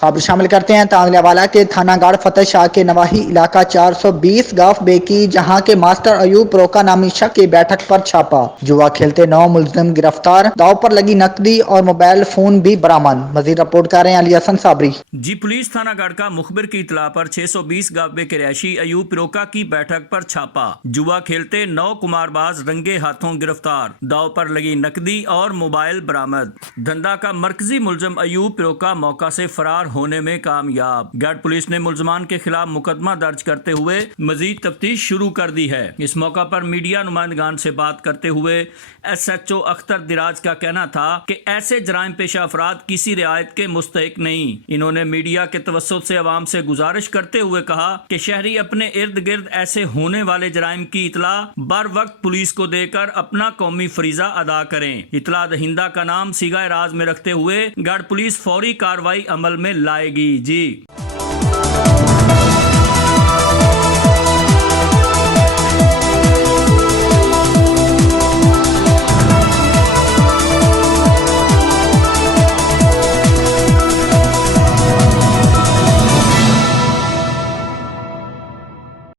खबर शामिल करते हैं तांगलियावाला के थानागार फतेह शाह के नवाही इलाका 420 गाफ बेकी, जहां के मास्टर अयूब प्रोका नामी शख्स की बैठक पर छापा। जुआ खेलते 9 मुलजिम गिरफ्तार, दाव पर लगी नकदी और मोबाइल फोन भी बरामद। मजीद रिपोर्ट कर रहे हैं अली हसन साबरी। जी पुलिस थानागढ़ का मुखबिर की इतला पर 620 गावे के रहायशी अयूब प्रोका की बैठक पर छापा। जुआ खेलते 9 कुमारबाज रंगे हाथों गिरफ्तार, दाव पर लगी नकदी और मोबाइल बरामद। धंधा का मरकजी मुलजिम अयूब प्रोका मौका से फरार होने में कामयाब। गढ़ पुलिस ने मुलजमान के खिलाफ मुकदमा दर्ज करते हुए मजीद तफ्तीश शुरू कर दी है। इस मौका पर मीडिया नुमाइंदगान से बात करते हुए SHO अख्तर दिराज का कहना था कि ऐसे जराइम पेशा अफराद किसी रियायत के मुस्तहिक नहीं। इन्होंने मीडिया के तवस्सुत से अवाम से गुजारिश करते हुए कहा कि शहरी अपने इर्द गिर्द ऐसे होने वाले जराइम की इतला बर वक्त पुलिस को देकर अपना कौमी फरीजा अदा करें। इतला दहिंदा का नाम सीगा राज में रखते हुए गढ़ पुलिस फौरी कार्रवाई अमल में लाएगी। जी।